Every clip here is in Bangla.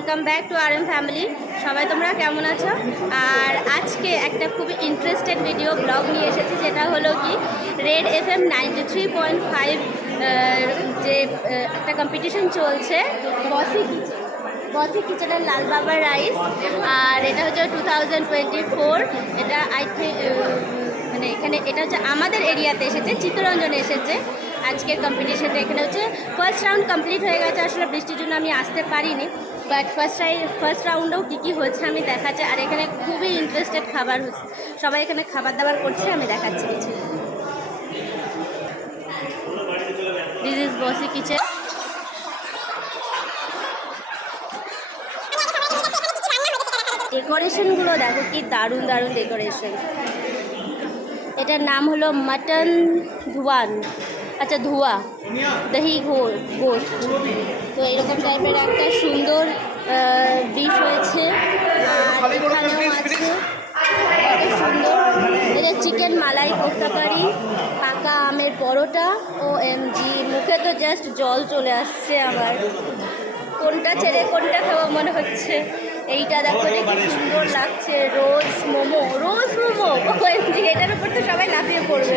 Welcome back to RM family. সবাই তোমরা কেমন আছো? আর আজকে একটা খুবই ইন্টারেস্টেড ভিডিও ব্লগ নিয়ে এসেছি, যেটা হলো কি রেড FM 93.5 যে একটা কম্পিটিশন চলছে বসি কিচেনের লাল বাবার রাইস। আর এটা হচ্ছে 2024। এটা মানে এখানে এটা হচ্ছে আমাদের এরিয়াতে এসেছে, চিত্তরঞ্জনে এসেছে আজকের কম্পিটিশনটা। এখানে হচ্ছে ফার্স্ট রাউন্ড কমপ্লিট হয়ে গেছে, আসলে বৃষ্টির জন্য আমি আসতে পারিনি, বাট ফার্স্ট রাউন্ডেও কী কী হচ্ছে আমি দেখাচ্ছি। আর এখানে খুবই ইন্টারেস্টেড খাবার হচ্ছে, সবাই এখানে খাবার দাবার করছে, আমি দেখাচ্ছি কিছু। দিস ইজ বসি কিচেন। ডেকোরেশনগুলো দেখো কি দারুণ দারুণ ডেকোরেশন। এটার নাম হলো মাটন ধুয়ান, আচ্ছা ধোয়া দহি গোস্ট। তো এরকম টাইপের একটা সুন্দর ডিশ হয়েছে। আর এখানেও আছে কত সুন্দর, এটা চিকেন মালাই কোফতা কারি, পাকা আমের পরোটা। OMG, মুখে তো জাস্ট জল চলে আসছে আমার। কোনটা ছেড়ে কোনটা খাবো মনে হচ্ছে। এইটা দেখো কি সুন্দর লাগছে, রোজ মোমো। OMG, এটার উপর তো সবাই লাফিয়ে পড়বে।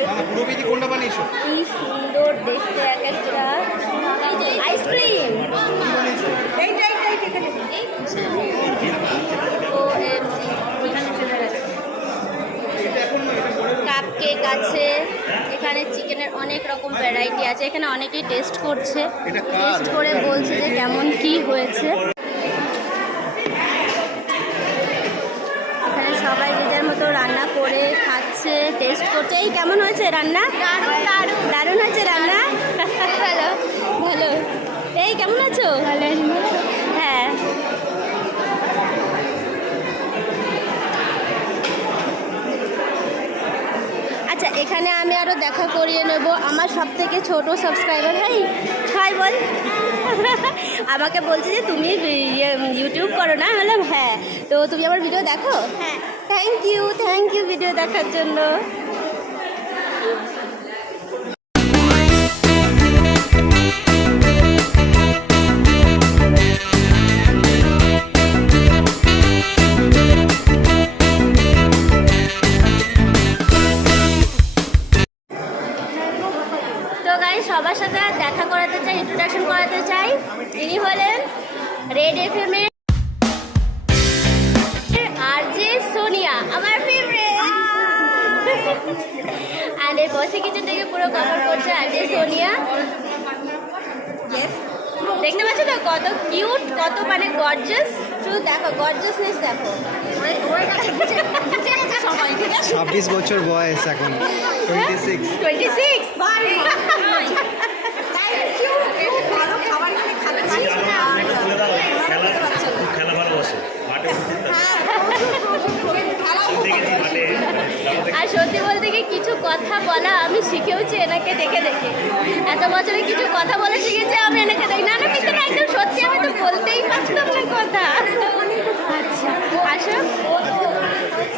কি সুন্দর দেখতে এক একটা। আইসক্রিম, OMG, কাপ কেক আছে। এখানে চিকেনের অনেক রকম ভ্যারাইটি আছে। এখানে অনেকেই টেস্ট করছে, টেস্ট করে বলছে যে কেমন কি হয়েছে। এখানে সবাই নিজের মতো রান্না করে খাচ্ছে, টেস্ট করছে। এই কেমন হয়েছে রান্না? দারুণ হয়েছে রান্না। ভালো ভালো। এই কেমন আছো? ভালো। হ্যাঁ, আচ্ছা এখানে আমি আরও দেখা করিয়ে নেব আমার সবথেকে ছোট সাবস্ক্রাইবার। হাই বল। আমাকে বলছে যে তুমি ইউটিউব করো না? বললাম হ্যাঁ। তো তুমি আমার ভিডিও দেখো? হ্যাঁ। থ্যাংক ইউ ভিডিও দেখার জন্য। সবার সাথে দেখা করাতে চাই, ইন্ট্রোডাকশন করাতে চাই। ইনি হলেন রেড FM এর RJ সোনিয়া, আমার ফেভারিট। আর এই বসি কিচেন থেকে পুরো কভার করছে RJ সোনিয়া। দেখতে পাচ্ছ তো কত কিউট, কত মানে গর্জাস। শুধু দেখো গর্জাসনেস দেখো। 26 বছর বয়স এখন। 26 আর সত্যি বলতে কি কিছু কথা বলা আমি শিখেওছি এনাকে দেখে দেখে। এত বছরে কিছু কথা বলে শিখেছি আমি এনাকে দেখি। না কিন্তু না, একদম সত্যি, আমি তো বলতেই পারতাম না কথা। আচ্ছা আসো,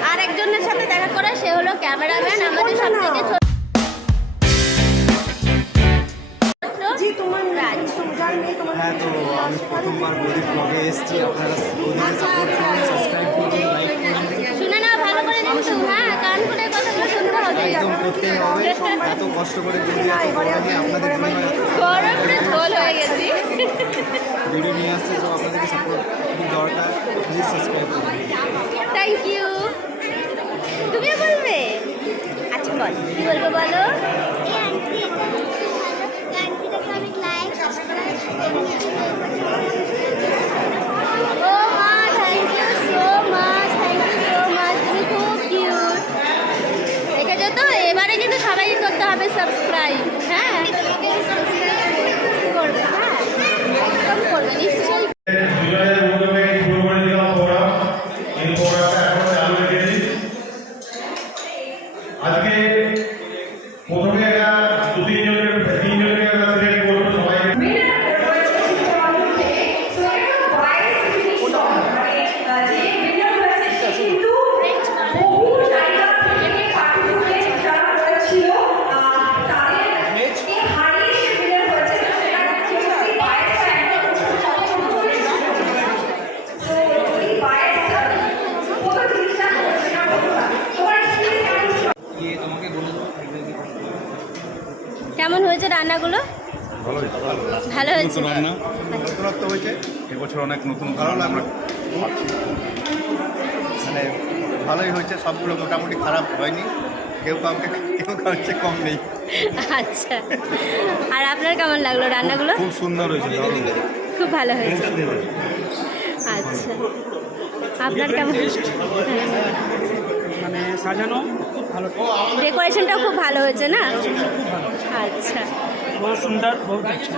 আর একজনের সাথে দেখা করা, সে হলো ক্যামেরাম্যান, আমাদের সব থেকে ছোট। হ্যাঁ, তো আমি প্রথমবার বৌদি ব্লগে এসেছি। আপনারা বৌদিকে সাপোর্ট করুন, সাবস্ক্রাইব করুন, লাইক করুন। শুনে না ভালো করে কিন্তু, হ্যাঁ কান খুলে কথাগুলো শুনতে হবে, একদম করতেই হবে। এত কষ্ট করে বৌদি আপনাদের জন্য গরম পুরো ঝোল হয়ে গেছি ভিডিও নিয়ে আসছে। তো আপনাদেরকে সাপোর্ট খুব দরকার, প্লিজ সাবস্ক্রাইব করুন। Thank you. তুমিও বলবে? আচ্ছা বল, কি বলবো বলো। এবারে কিন্তু সবাই করতে হবে সাবস্ক্রাইব। হ্যাঁ করবে, হ্যাঁ একদম করবে নিশ্চয়ই। আজকে প্রথমে দু তিনজনের সিলেক্ট করবো সবাই। কেমন হয়েছে রান্নাগুলো? ভালো হয়েছে। রান্না নতুনত্ব হয়েছে এবছর, অনেক নতুন ভালো লাগলো, মানে ভালোই হয়েছে সবগুলো, মোটামুটি খারাপ হয়নি, কেউ কাউকে কম নেই। আচ্ছা, আর আপনার কেমন লাগলো রান্নাগুলো? খুব সুন্দর হয়েছে, দারুণ, খুব ভালো খুব হয়েছে। সুন্দর। আচ্ছা, আপনার কেমন? মানে সাজানো খুব ভালো, ডেকোরেশনটাও খুব ভালো হয়েছে না? আচ্ছা, বহু সুন্দর, বহু আচ্ছা।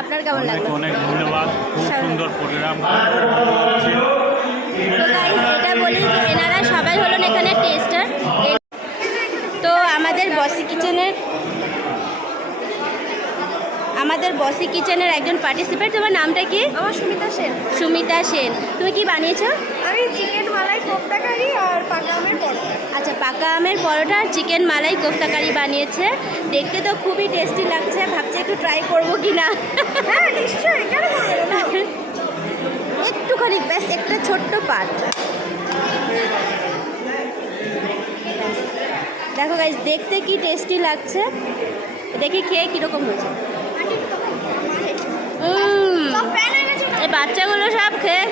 আপনার কেমন লাগলো? অনেক ধন্যবাদ, খুব সুন্দর প্রোগ্রাম। তো guys, এটা বলি যে এনারা সবাই হলেন এখানে টেস্টার। তো আমাদের বসি কিচেনের একজন পার্টিসিপেট, তোমার নামটা কি? আমার সুমিতা সেন। সুমিতা সেন। তুমি কি বানিয়েছো? আমি চিকেন মালাই কোপ্তা কারি আর পাকা আমের পরোটা। আচ্ছা, পাকা আমের পরোটা আর চিকেন মালাই কোফতা কারি বানিয়েছে। দেখতে তো খুবই টেস্টি লাগছে, ভাবছি একটু ট্রাই করবো কি না। হ্যাঁ নিশ্চয়ই, কেন করবে না? একটুখানি, ব্যাস একটা ছোট্ট পার্ট। দেখো গাইস, দেখতে কি টেস্টি লাগছে, দেখি খেয়ে কীরকম হয়েছে। এই বাচ্চাগুলো সব খেয়ে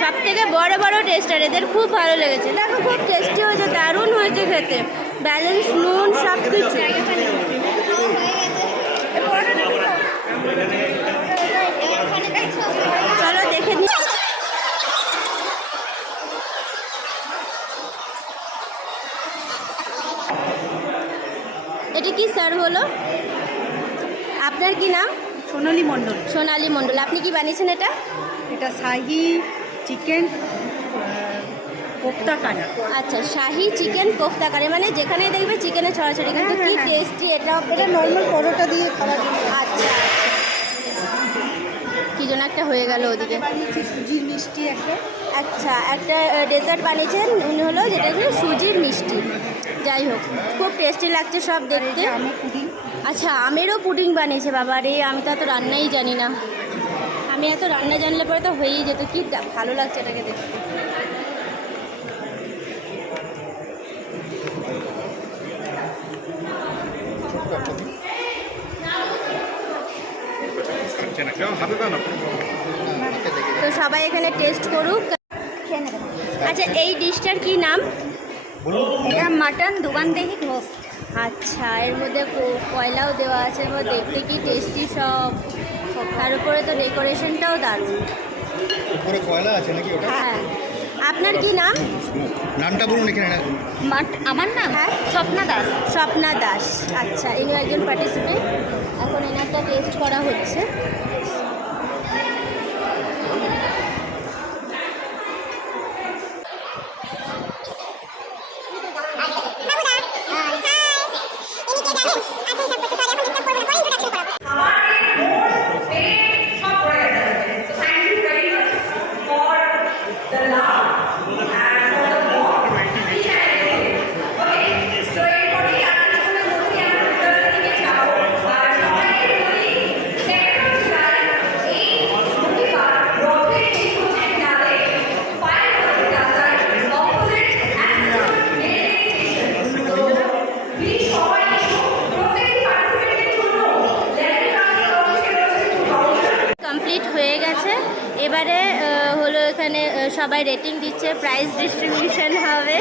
সব থেকে বড় বড় টেস্টার, এদের খুব ভালো লেগেছে। দেখো খুব টেস্টি হয়েছে, দারুণ হয়েছে খেতে, ব্যালেন্স, নুন সব কিছু। চলো দেখে নি। এটা কি সার্ভ হলো? আপনার কি নাম? সোনালি মণ্ডল। সোনালী মণ্ডল। আপনি কি বানিয়েছেন এটা? এটা শাহি চিকেন কোপ্তা কারি। আচ্ছা, শাহি চিকেন কোফতা কারি, মানে যেখানেই দেখবে চিকেনের ছড়াছড়ি, কিন্তু কি টেস্টি এটা। এটা নর্মাল পরোটা দিয়ে খাওয়ার জন্য। আচ্ছা, কি যেন একটা হয়ে গেল ওদিকে। বানিয়েছি সুজির মিষ্টি একটা। আচ্ছা, একটা ডেজার্ট বানিয়েছেন উনি, হলো যেটা হলো সুজির মিষ্টি। যাই হোক, খুব টেস্টি লাগছে সব দেখতে। আমের পুডিং। আচ্ছা, আমেরও পুডিং বানিয়েছে। বাবা রে, আমি তো এত রান্নাই জানি না। আমি এত রান্না জানলে পরে তো হয়েই যেত। কি ভালো লাগছে এটাকে দেখতে। তো সবাই এখানে টেস্ট করুক। আচ্ছা, এই ডিশটার কি নাম? এটা মাটন দুবান দেহি ঘোস্ট। আচ্ছা, এর মধ্যে কয়লাও দেওয়া আছে, এবার দেখতে কি টেস্টি সব। তার উপরে তো ডেকোরেশনটাও দারুণ। উপরে কয়লা আছে নাকি ওটা? হ্যাঁ, আপনার কি নাম? নামটা বলুন এখানে। আমার নাম হ্যাঁ, স্বপ্না দাস। স্বপ্না দাস। আচ্ছা, ইনি একজন পার্টিসিপেন্ট। এখন এনারটা টেস্ট করা হচ্ছে। কমপ্লিট হয়ে গেছে। এবারে হলো এখানে সবাই রেটিং দিচ্ছে, প্রাইজ ডিস্ট্রিবিউশন হবে।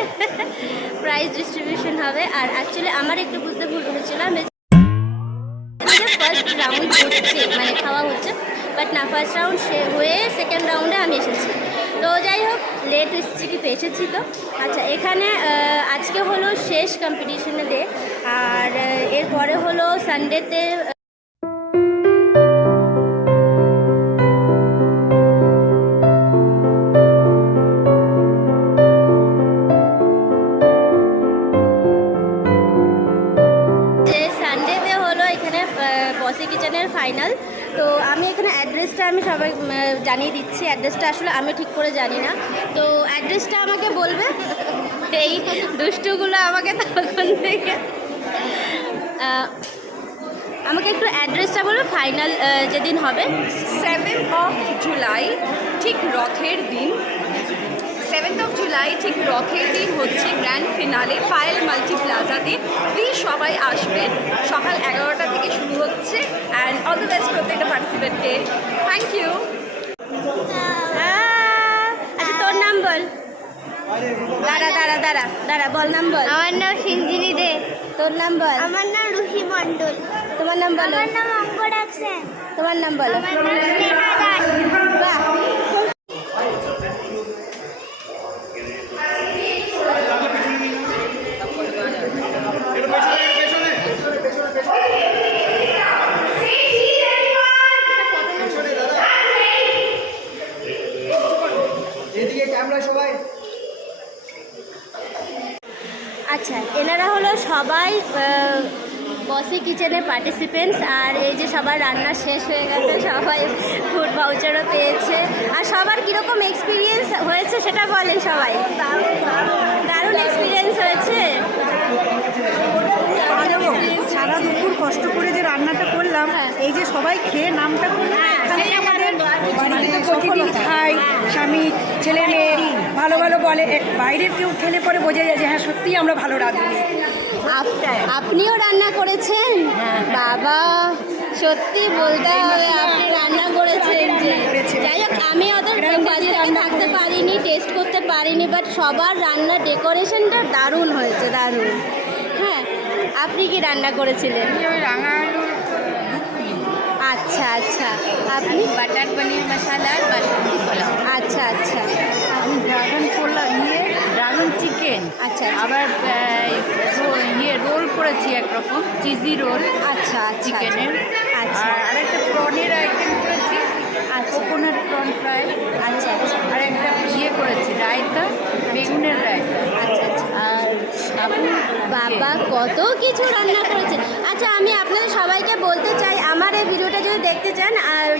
প্রাইজ ডিস্ট্রিবিউশন হবে। আর অ্যাকচুয়ালি আমার একটু বুঝতে ভুল হয়েছিলাম, ফার্স্ট রাউন্ড হচ্ছে, মানে খাওয়া হচ্ছে, বাট না, ফার্স্ট রাউন্ড হয়ে সেকেন্ড রাউন্ডে আমি এসেছি। তো যাই হোক, লেট এসেছি কি এসেছি তো। আচ্ছা, এখানে আজকে হলো শেষ কম্পিটিশনের ডে, আর এরপরে হলো সানডেতে বসি কিচেনের ফাইনাল। তো আমি এখানে অ্যাড্রেসটা আমি সবাই জানিয়ে দিচ্ছি। অ্যাড্রেসটা আসলে আমি ঠিক করে জানি না, তো অ্যাড্রেসটা আমাকে বলবে। এই দুষ্টুগুলো আমাকে তখন থেকে আমাকে একটু অ্যাড্রেসটা বলবে, ফাইনাল যেদিন হবে। 7th of July, ঠিক রথের দিন। 7th of July জুলাই ঠিক রথের দিন হচ্ছে গ্র্যান্ড ফিনালে পায়েল মাল্টি প্লাজাতে। প্লিজ সবাই আসবেন, সকাল 11টা থেকে শুরু হচ্ছে। অ্যান্ড অল দ্য বেস্ট প্রত্যেকটা পার্টিসিপেন্টকে। Thank you. আচ্ছা তোর নাম বল। দাঁড়া বল নাম বল। আমার নাম সিঞ্জিনি দে। তোর নাম বল। আমার নাম রুহি মণ্ডল। তোমার নাম বলো। আমার নাম অঙ্গরাগ সেন। তোমার নাম বলো। আমার নাম স্নেহা দাস। বাহ। আচ্ছা, এনারা হলো সবাই বসি কিচেনের পার্টিসিপেন্টস। আর এই যে সবার রান্না শেষ হয়ে গেছে, সবাই ফুড ভাউচারও পেয়েছে। আর সবার কীরকম এক্সপিরিয়েন্স হয়েছে সেটা বলেন সবাই। দারুণ এক্সপিরিয়েন্স হয়েছে। সারা দুপুর কষ্ট করে যে রান্নাটা করলাম, এই যে সবাই খেয়ে নামটা করলাম, এখানেই আমাদের বাড়িতে তো প্রতিদিন খাই, স্বামী ছেলে মেয়ে ভালো ভালো বলে, বাইরের কেউ খেলে পরে বোঝা যায় যে হ্যাঁ সত্যিই আমরা ভালো রাঁধুনি। আপনিও রান্না করেছেন? বাবা, সত্যি বলতে হবে আপনি রান্না করেছেন। যাই হোক, আমি অত কাছে থাকতে পারিনি, টেস্ট করতে পারিনি, বাট সবার রান্নার ডেকোরেশনটা দারুণ হয়েছে, দারুণ। হ্যাঁ, আপনি কি রান্না করেছিলেন? আচ্ছা আচ্ছা, আপনি বাটার পনির মশলা আর বাসন্তী পোলাও। আচ্ছা আচ্ছা, আমি ড্রাগন পোলাও ড্রাগন চিকেন, আচ্ছা আবার রোল করেছি একরকম চিজি রোল। আচ্ছা চিকেনের। আচ্ছা, আর একটা প্রনের আইটেম করেছি, কোকোনাট প্রন ফ্রাই। আচ্ছা আচ্ছা, আর একটা করেছি রায়তা, বেগুনের রায়তা। আচ্ছা আচ্ছা। আর সাবু। বাবা, কত কিছু রান্না করেছে। আচ্ছা, আমি আপনাদের সবাইকে বলতে চাই, আমার এই ভিডিওটা যদি দেখতে চান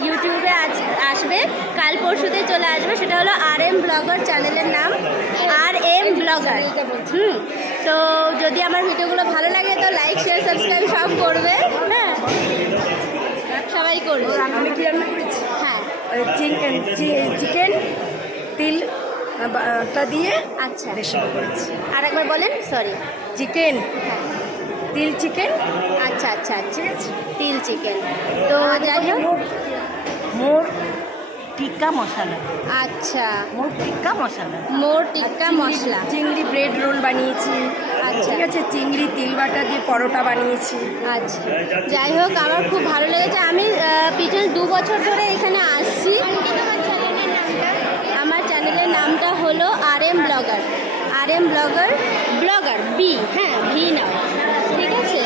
ইউটিউবে আসবে, কাল পরশুতে চলে আসবে। সেটা হলো RM ব্লগার, চ্যানেলের নাম RM ব্লগার। তো যদি আমার ভিডিওগুলো ভালো লাগে তো লাইক শেয়ার সাবস্ক্রাইব সব করবে। হ্যাঁ, সবাই করবে। আমি কি রান্না করেছি? হ্যাঁ, চিকেন তিল তা দিয়ে আচ্ছা, রেসিপি করেছি। আর একবার বলেন। সরি, চিকেন তিল চিকেন। আচ্ছা আচ্ছা আচ্ছা, তিল চিকেন। তো যাই হোক, মোর টিক্কা মশলা। আচ্ছা, মোর টিক্কা মশলা। মোর টিক্কা মশলা। চিংড়ি ব্রেড রোল বানিয়েছি। আচ্ছা, ঠিক আছে, চিংড়ি তিল বাটা দিয়ে পরোটা বানিয়েছি। আচ্ছা, যাই হোক, আমার খুব ভালো লেগেছে। আমি পিছনে 2 বছর ধরে এখানে আসছি। আমার চ্যানেলের নামটা হলো RM blogger. RM blogger, blogger বি, হ্যাঁ ভি নাও, ঠিক আছে।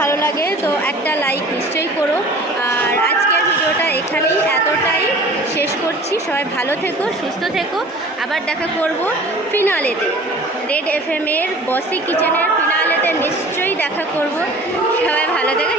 ভালো লাগে তো একটা লাইক নিশ্চয়ই করো। আর আজকের ভিডিওটা এখানেই এতটাই শেষ করছি। সবাই ভালো থেকো, সুস্থ থেকো। আবার দেখা করব ফিনালেতে, রেড FM এর বসি কিচেনের ফিনালেতে নিশ্চয়ই দেখা করব। সবাই ভালো থেকো।